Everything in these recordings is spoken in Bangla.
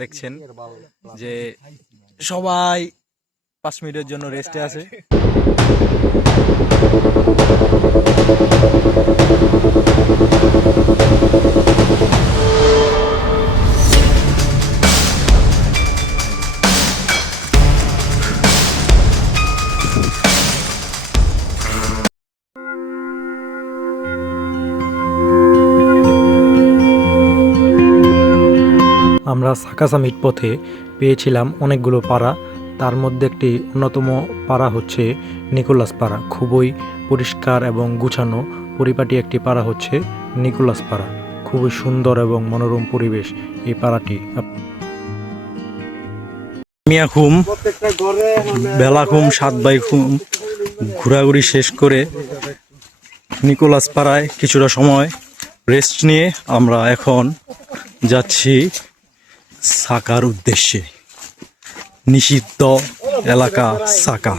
দেখছেন যে সবাই 5 মিনিটের জন্য রেস্টে আছে। আমরা সাকা সামিট পথে পেয়েছিলাম অনেকগুলো পাড়া, তার মধ্যে একটি অন্যতম পাড়া হচ্ছে নিকোলাস পাড়া। খুবই পরিষ্কার এবং গুছানো পরিপাটি একটি পাড়া হচ্ছে নিকোলাস পাড়া। খুবই সুন্দর এবং মনোরম পরিবেশ এই পাড়াটি। মিয়াখুম বেলাখুম 7/খুম ঘোরাঘুরি শেষ করে নিকোলাস পাড়ায় কিছুটা সময় রেস্ট নিয়ে আমরা এখন যাচ্ছি সাকার উদ্দেশ্যে। নিষিদ্ধ এলাকা সাকা।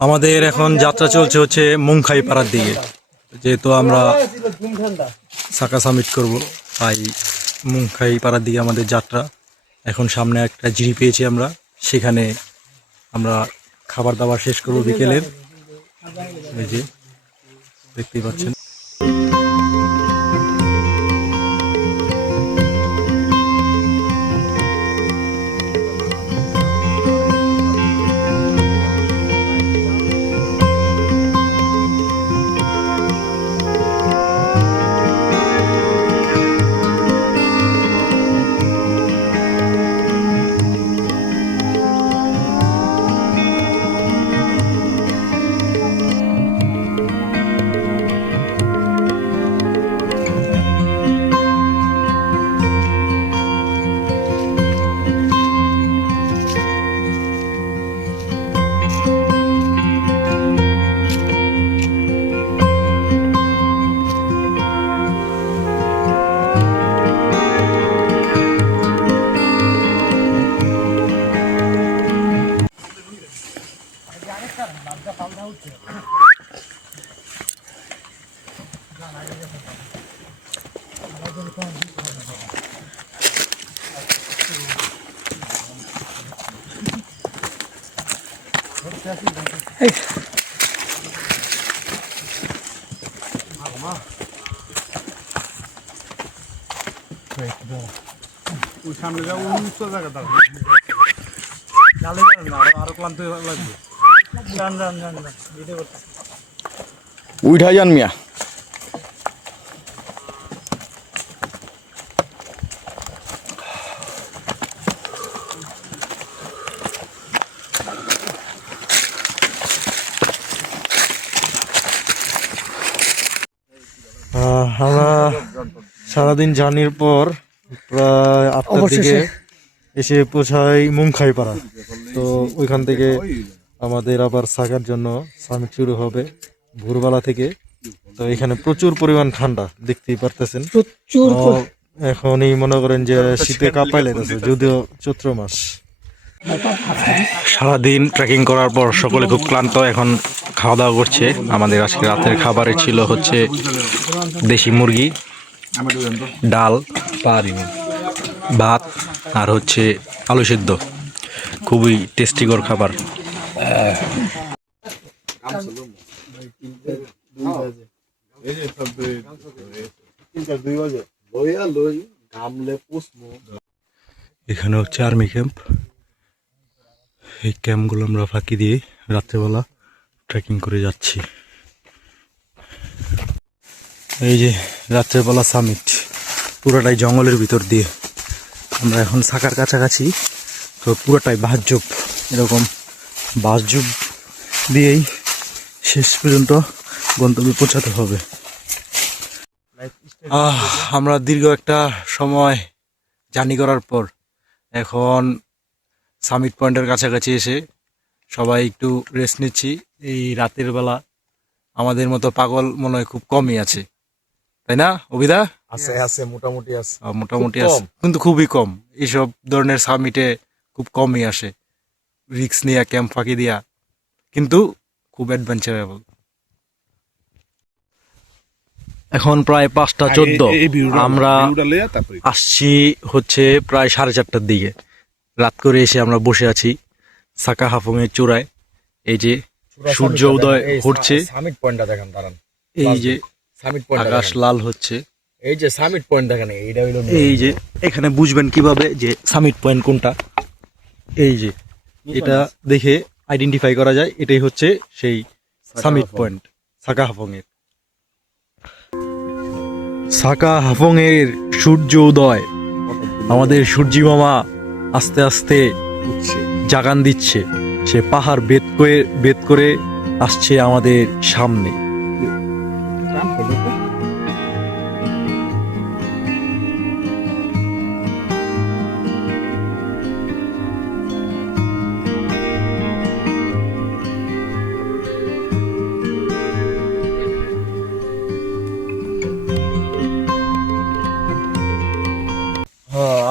আমাদের এখন যাত্রা চলছে হচ্ছে মুংখাই পাড়ার দিকে, যেহেতু আমরা সাকা সামিট করব তাই মুংখাই পাড়ার দিকে আমাদের যাত্রা। এখন সামনে একটা জিরি পেয়েছি আমরা, সেখানে আমরা খাবার দাবার শেষ করব বিকেলের। এই যে দেখতেই পাচ্ছেন। উঠা যান মিয়া। আমরা সারাদিন জার্নির পর প্রায় 8টার দিকে এসে পৌঁছাই মুংখাই পাড়া। তো ওইখান থেকে আমাদের আবার সাকার জন্য সামিট শুরু হবে ভোরবেলা থেকে। তো এখানে প্রচুর পরিমাণ ঠান্ডা, দেখতেই পারতেছেন। এখনই মনে করেন যে শীতে কাঁপাই লাগতেছে, যদিও চৈত্র মাস। সারাদিন ট্রেকিং করার পর সকলে খুব ক্লান্ত, এখন খাওয়া দাওয়া করছে। আমাদের আজকে রাতের খাবারে ছিল হচ্ছে দেশি মুরগি, ডাল, ভাত আর হচ্ছে আলু সেদ্ধ। খুবই টেস্টিকর খাবার। এখানে হচ্ছে আর্মি ক্যাম্প। এই ক্যাম্পগুলো আমরা ফাঁকি দিয়ে রাত্রেবেলা ট্রেকিং করে যাচ্ছি। এই যে রাত্রেবেলা সামিট, পুরোটাই জঙ্গলের ভিতর দিয়ে। আমরা এখন সাকার কাছাকাছি, তো পুরোটাই বাঁশঝোপ, এরকম বাঁশঝোপ দিয়েই শেষ পর্যন্ত গন্তব্যে পৌঁছাতে হবে। আমরা দীর্ঘ একটা সময় জার্নি করার পর এখন সামিট পয়েন্টের কাছাকাছি এসে সবাই একটু রেস্ট নিচ্ছি। এই রাতের বেলা আমাদের মতো পাগল মনে হয় খুব কমই আছে। তাই না অভিদা? আছে আছে মোটামুটি আছে। মোটামুটি খুব আছে, কম। কিন্তু খুবই কম। এইসব ধরনের সামিটে খুব কমই আসে, রিক্স নিয়ে ক্যাম্প ফাঁকি দিয়া, কিন্তু খুব অ্যাডভেঞ্চারেবল। এখন প্রায় 5:14, আমরা আসছি হচ্ছে প্রায় 4:30টার দিকে। রাত করে এসে আমরা বসে আছি সাকা হাফং এর চূড়ায়। এই যে সূর্য উদয় ঘটছে, সামিট পয়েন্টটা দেখেন, দাঁড়ান। এই যে সামিট পয়েন্ট আকাশ লাল হচ্ছে, এই যে সামিট পয়েন্ট দেখেন, এইটা হইলো এই যে এখানে বুঝবেন কিভাবে যে সামিট পয়েন্ট কোনটা। এই যে এটা দেখে আইডেন্টিফাই করা যায়, এটাই হচ্ছে সেই সামিট পয়েন্ট সাকা হাফং এর। সাকা হাফং এর সূর্য উদয়, আমাদের সূর্যি মামা আস্তে আস্তে জাগান দিচ্ছে। সে পাহাড় বেদ করে আসছে আমাদের সামনে।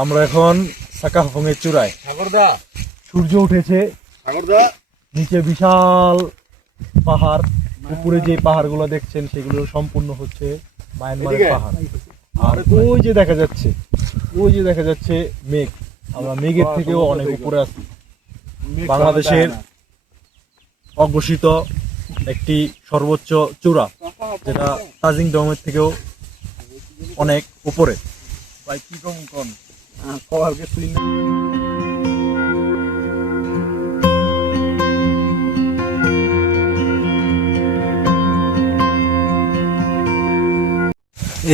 আমরা এখন সাকা হাফং এর চূড়ায়। সাগরদা, সূর্য উঠেছে, সাগরদা, নিচে বিশাল পাহাড়, উপরে যে পাহাড়গুলো দেখছেন সেগুলো সম্পূর্ণ হচ্ছে মায়ানমারের পাহাড়। আর ওই যে দেখা যাচ্ছে, ওই যে দেখা যাচ্ছে মেঘ, আমরা মেঘের থেকেও অনেক উপরে আছি। বাংলাদেশের অঘোষিত একটি সর্বোচ্চ চূড়া, যেটা তাজিং ডোমের থেকেও অনেক উপরে। ভাই কি কম কোন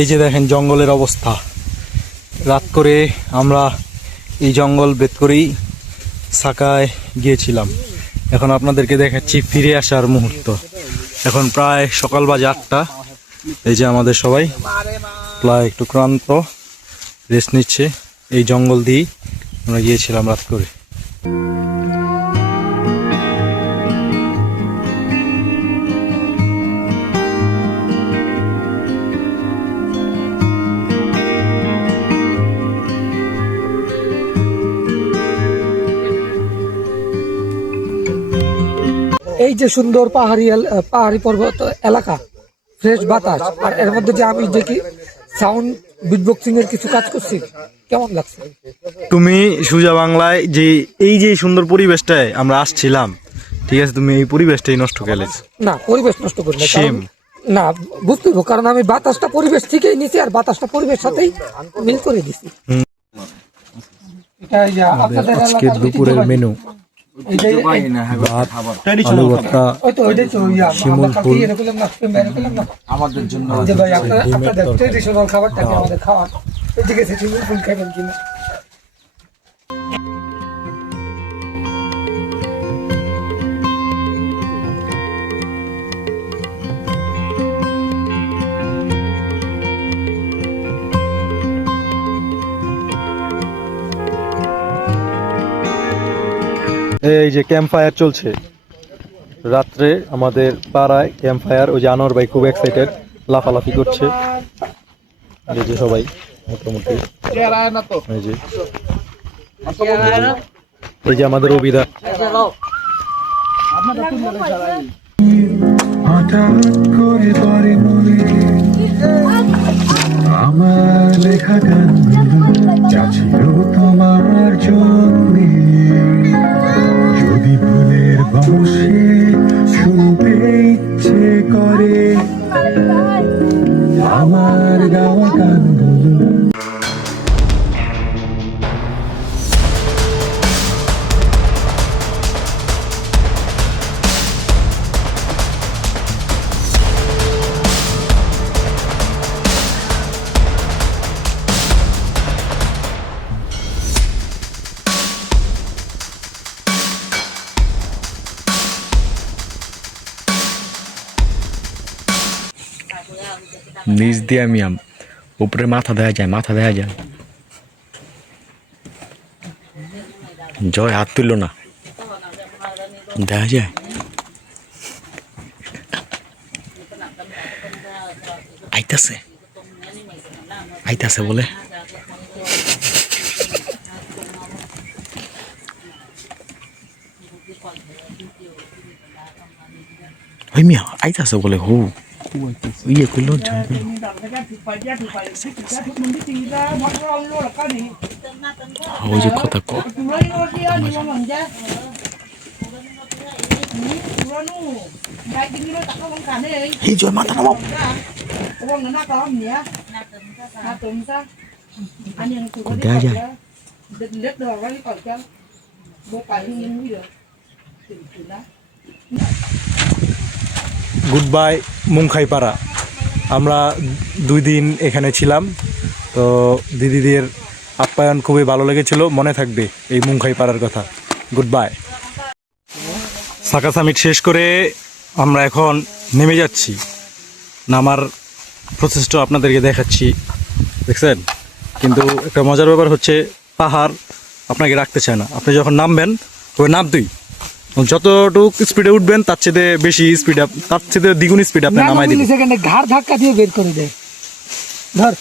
এই যে দেখেন জঙ্গলের অবস্থা। রাত করে আমরা এই জঙ্গল ভেদ করেই সাকায় গিয়েছিলাম। এখন আপনাদেরকে দেখাচ্ছি ফিরে আসার মুহূর্ত। এখন প্রায় সকাল বাজে 8টা। এই যে আমাদের সবাই প্রায় একটু ক্লান্ত, রেস্ট নিচ্ছে। এই জঙ্গল দিয়েই আমরা গিয়েছিলাম রাত করে। এই যে সুন্দর পাহাড়ি পর্বত এলাকা, ফ্রেশ বাতাস, আর এর মধ্যে যে আমি দেখি সাউন্ড বিটবক্সিং এর কিছু কাজ করছি, কেমন লাগছে? তুমি সুজা বাংলায় যে এই যে সুন্দর পরিবেশটায় আমরা আসছিলাম, ঠিক আছে, তুমি এই পরিবেশটাই নষ্ট করলেছ। না, পরিবেশ নষ্ট করি না, Shame. না বুঝতে হবে, কারণ আমি বাতাসটা পরিবেশ থেকেই নিছি, আর বাতাসটা পরিবেশ সাথেই মিল করে দিছি। এটা এই যে আপনাদের আজকের এলাকার দুপুরের ঐতিহ্যবাহী। মেনু এই যে ভাত, আলু ভর্তা, ওই তো ওইটাই তো ইয়া, শিমুল আমরা কালকে ফুল, ইয়ে করলাম না, মেরে করলাম না আমাদের জন্য যে ভাই আপনাদের তরকারি, ট্রেডিশনাল খাবারটাকে আমাদের খাওয়ার, এই ঠিক আছে, শিমুল ফুল খাবেন কিনা? এই যে ক্যাম্প ফায়ার চলছে রাত্রে আমাদের পাড়ায়। ক্যাম্প ফায়ার, ওই যে আনোয়ার ভাই খুব এক্সাইটেড, লাফালাফি করছে। এই যে সবাই মোটামুটি, এই যে এই যে আমাদের অভিদা। হঠাৎ করে পরে মনে আমার লেখা গান চাচ্ছিল তোমার জন্যে, যদি ভুলের বসে শুনতে ইচ্ছে করে আমার গাওয়া গানগুলো। নিচ দিয়ে মিয়াম উপরে মাথা দেখা যায়, মাথা দেখা যায়। জয় হাত তুললো না, দেখা যায়। আইতাছে আইতাছে বলে ওই মিয়া আইতাছে বলে হো ইয়ে করলো ওই যে কথা ক এই জয় মাথা নামাও দেখা যায় গুড বাই মুংখাইপাড়া। আমরা 2 দিন এখানে ছিলাম, তো দিদিদের আপ্যায়ন খুবই ভালো লেগেছিল, মনে থাকবে এই মুংখাইপাড়ার কথা। Good bye. সাকা সামিট শেষ করে আমরা এখন নেমে যাচ্ছি, নামার প্রসেসটা আপনাদেরকে দেখাচ্ছি, দেখছেন? কিন্তু একটা মজার ব্যাপার হচ্ছে পাহাড় আপনাকে রাখতে চায় না, আপনি যখন নামবেন ওই নামতেই যতটুক স্পিডে উঠবেন তার চেয়ে বেশি স্পিড, তার চেয়ে দ্বিগুণ স্পিড আপনি নামাই দিবেন। সেকেন্ডে ঘাড় ধাক্কা দিয়ে বের করে দেয়। ধর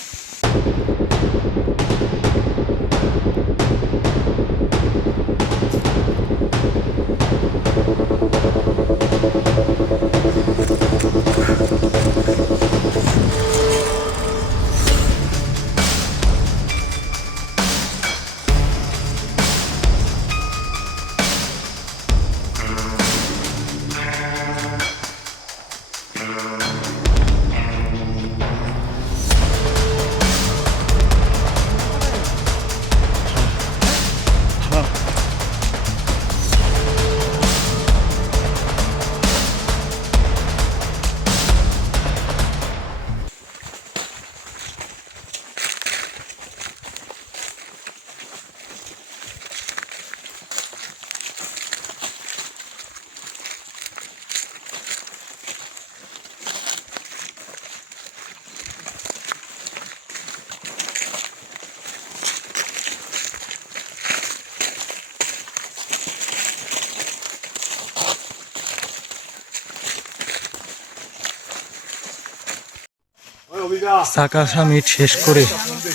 সাকা সামিট শেষ করে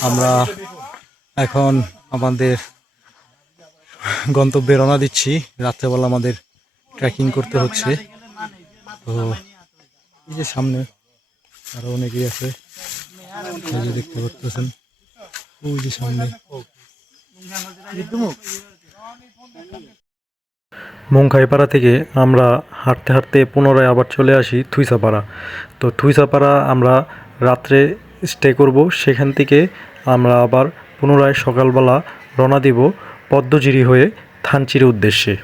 আমরা এখন আমাদের গন্তব্যে রওনা দিচ্ছি। রাত্রেবেলা আমাদের ট্রেকিং করতে হচ্ছে, তো এই যে সামনে আরো অনেকেই আছে, এই যে দেখতে পাচ্ছেন ওই যে সামনে। মুংখাইপাড়া থেকে আমরা হাঁটতে হাঁটতে পুনরায় আবার চলে আসি থুইসাপাড়া। তো থুইসাপাড়া আমরা রাত্রে স্টে করব, সেখান থেকে আমরা আবার পুনরায় সকালবেলা রওনা দিব পদ্মজিরি হয়ে থানচির উদ্দেশ্যে।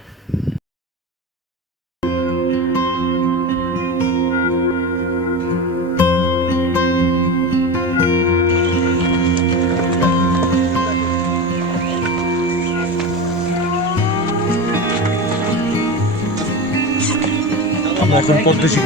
আমরা এখন পদ্মশী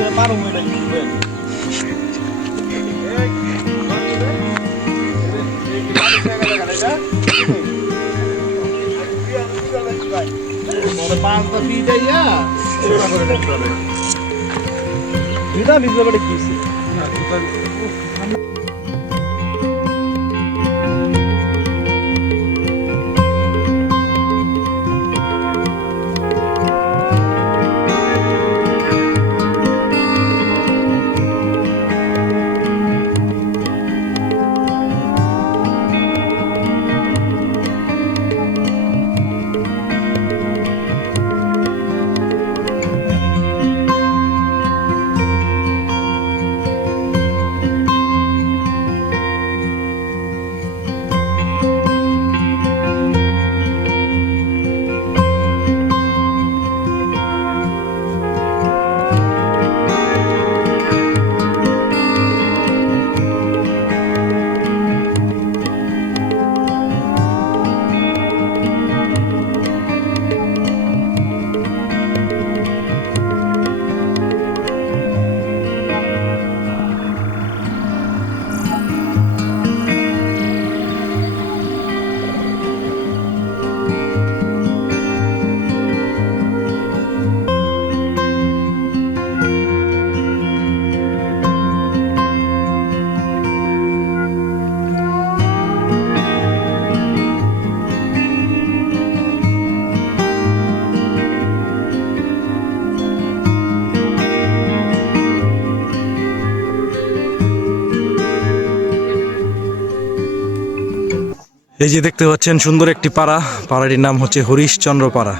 এই যে দেখতে পাচ্ছেন সুন্দর একটি পাড়া, পাড়াটির নাম হচ্ছে হরিশচন্দ্র পাড়া।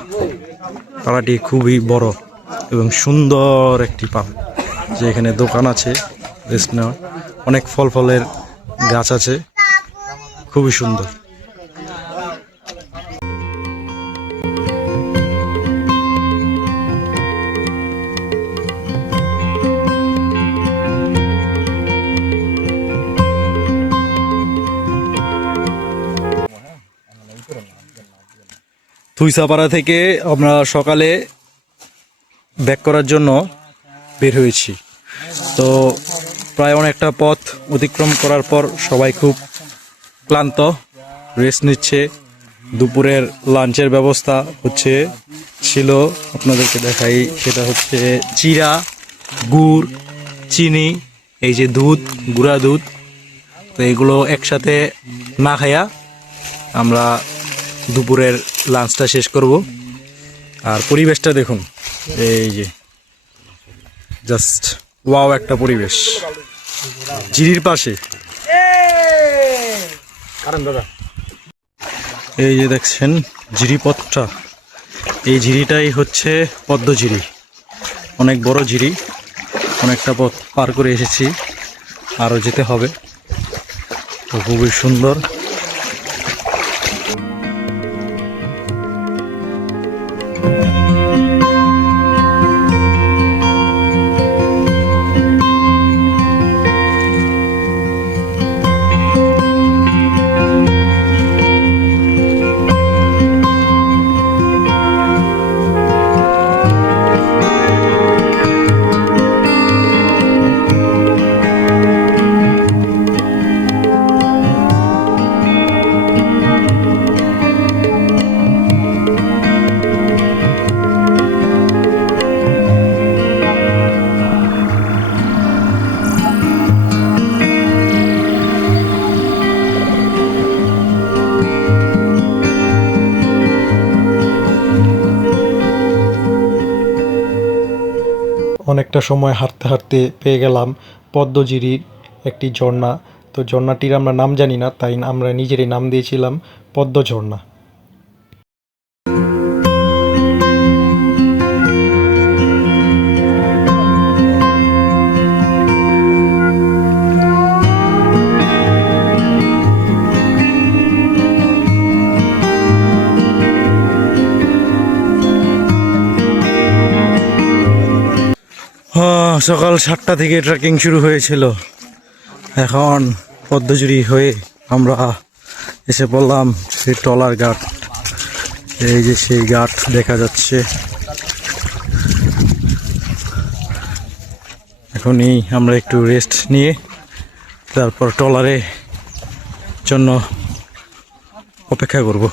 পাড়াটি খুবই বড় এবং সুন্দর একটি পাড়া, যে এখানে দোকান আছে, রেস্ট নেওয়ার, অনেক ফল ফলের গাছ আছে, খুবই সুন্দর। থুইসাপাড়া থেকে আমরা সকালে ব্যাক করার জন্য বের হয়েছি। তো প্রায় অনেকটা পথ অতিক্রম করার পর সবাই খুব ক্লান্ত, রেস্ট নিচ্ছে। দুপুরের লাঞ্চের ব্যবস্থা ছিল, আপনাদেরকে দেখাই, সেটা হচ্ছে চিড়া, গুড়, চিনি, এই যে দুধ, গুঁড়া দুধ। তো এগুলো একসাথে না খাইয়া আমরা দুপুরের লাঞ্চটা শেষ করব। আর পরিবেশটা দেখুন, এই যে জাস্ট ওয়াও একটা পরিবেশ, জিরির পাশে। এই যে দেখছেন জিরিপথটা, এই ঝিরিটাই হচ্ছে পদ্মঝিরি, অনেক বড় ঝিরি। অনেকটা পথ পার করে এসেছি, আরও যেতে হবে। তো খুবই সুন্দর। অনেকটা সময় হাঁটতে হাঁটতে পেয়ে গেলাম পদ্মঝিরির একটি ঝর্ণা। তো ঝর্ণাটির আমরা নাম জানি না, তাই আমরা নিজেরই নাম দিয়েছিলাম পদ্ম ঝর্ণা। সকাল 7টা থেকে ট্রেকিং শুরু হয়েছিল। এখন পদ্মঝিরি হয়ে আমরা এসে পড়লাম সেই টলার ঘাট। এই যে সেই ঘাট দেখা যাচ্ছে। এখনই আমরা একটু রেস্ট নিয়ে তারপর টলারে জন্য অপেক্ষা করব।